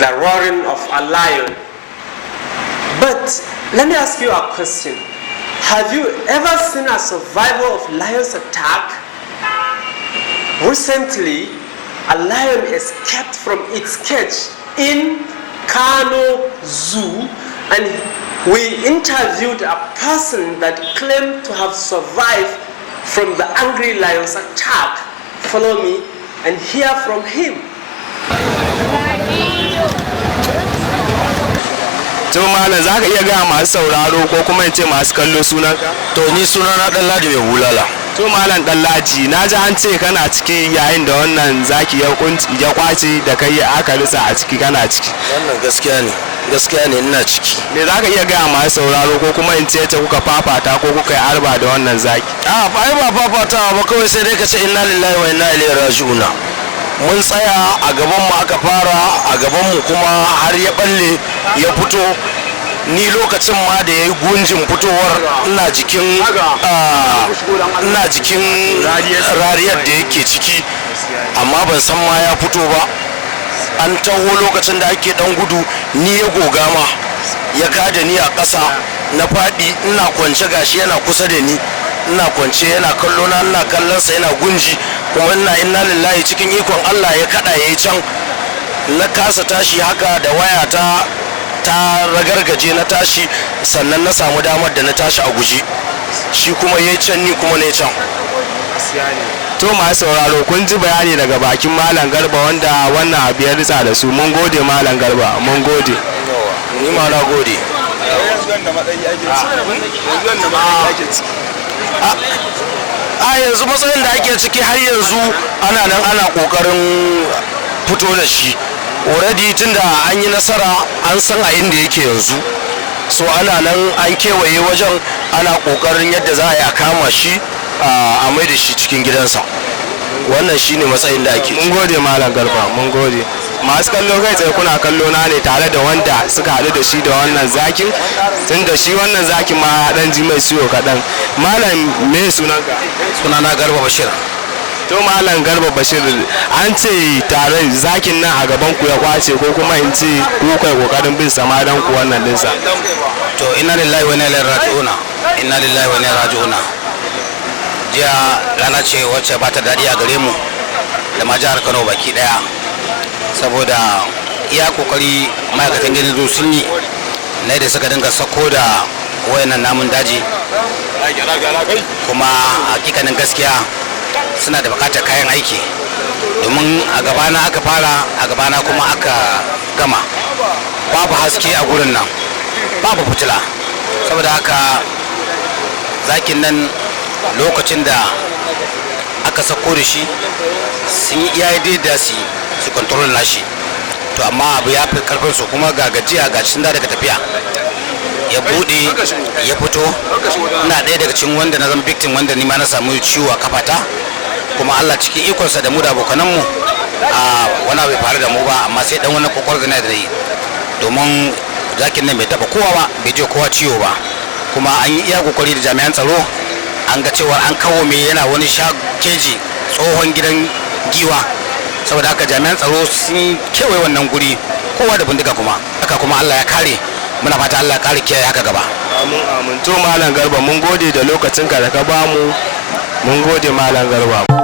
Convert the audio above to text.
the roaring of a lion. But let me ask you a question. Have you ever seen a survivor of lion's attack? Recently, a lion escaped from its cage in Kano Zoo, and we interviewed a person that claimed to have survived from the angry lion's attack. Follow me and hear from him. To malam za ka iya gaya masu sauraro ko kuma in ce masu kallo sunanka? To ni sunana Ɗanladi mai bulala. To malam Ɗanladi, na ji an ce kana ciki yayin da wannan zaki ya kwace da kai aka risa a ciki, kana ciki. Wannan gaskiya ne ina ciki. Me za ka iya gaya masu sauraro ko kuma in ce ta kuka fafata ko kuka yi arba da wannan zaki? Ai ba fafatawa ba, kawai sai dai ka ce inna lillahi wa inna ilaihi raji'una. Mun tsaya a gaban mu aka fara, a gaban mu kuma har ya balle ya fito. Ni lokacin ma da ya yi gunjin fitowar ina jikin rariyar da yake ciki, amma ban san ma ya fito ba. An taho lokacin da ake dan gudu, ni ya goga ma ya kada ni a ƙasa, na faɗi ina kwance, gashi yana kusa da ni, ina kwance yana kallo na, ina kallonsa yana gunji, kuma ina inna lillahi cikin ikon Allah ya kada yayi can. Na kasa tashi haka da waya ta ragargaje, na tashi sannan na samu damar da na tashi a guji, shi kuma yayi can ni kuma ne can. To masu sauraro, kun ji bayani daga bakin Malam Garba wanda wannan abu ya ritsa da su. Mun gode Malam Garba, mun gode. Ni ma na gode. Yanzu matsayin da ake ciki har yanzu ana nan ana kokarin fito da shi. Already tunda an yi nasara, an san a inda yake yanzu, so ana nan an kewaye wajen, ana kokarin yadda za a yi a kama shi a mai da shi cikin gidansa. Wannan shine matsayin da ake. Mun gode Malam Garba, mun gode. Masu kallo kai tsaye kuna kallo na ne tare da wanda suka haɗu da shi da wannan zakin, tun da shi wannan zakin ma dan ji mai ciwo kaɗan. Malam me sunanka? Sunana Garba Bashir. To Malam Garba Bashir, an ce tare zakin nan a gaban ku ya kwace ko kuma in ce ku kai kokarin bin sama dan ku wannan dinsa? To inna lillahi wa inna ilaihi raji'una, inna lillahi wa inna ilaihi raji'una. Jiya rana ce wacce ba ta daɗi a gare mu da ma jihar Kano baki ɗaya, saboda iya kokari ma'aikatan gidan zo sun yi na da suka dinga sako da wayannan namun daji, kuma hakikanin gaskiya suna da bukatar kayan aiki, domin a gabana aka fara, a gabana kuma aka gama. Babu haske a gurin nan, babu fitila, saboda haka zakin nan lokacin da aka sako da shi sun yi iyaye da su kontrol nashi, to amma abu ya fi karfin su, kuma ga gajiya ga cikin daga tafiya ya bude ya fito. Ina ɗaya daga cikin wanda na zama victim, wanda ni ma na samu ciwo a kafata, kuma Allah cikin ikonsa da mu da abokananmu wani bai faru da mu ba, amma sai dan wani kokar da yi, domin zakin nan bai taba kowa ba, bai je kowa ciwo ba, kuma an yi iya kokari da jami'an tsaro, an ga cewa an kawo me yana wani keji tsohon gidan giwa, saboda haka jami'an tsaro sun kewaye wannan guri, kowa da bindiga, kuma haka kuma Allah ya kare. Muna fata Allah ya kare kiyaye haka gaba. Amin amin. To Malam Garba, mun gode da lokacin ka da ka bamu, mun gode Malam Garba.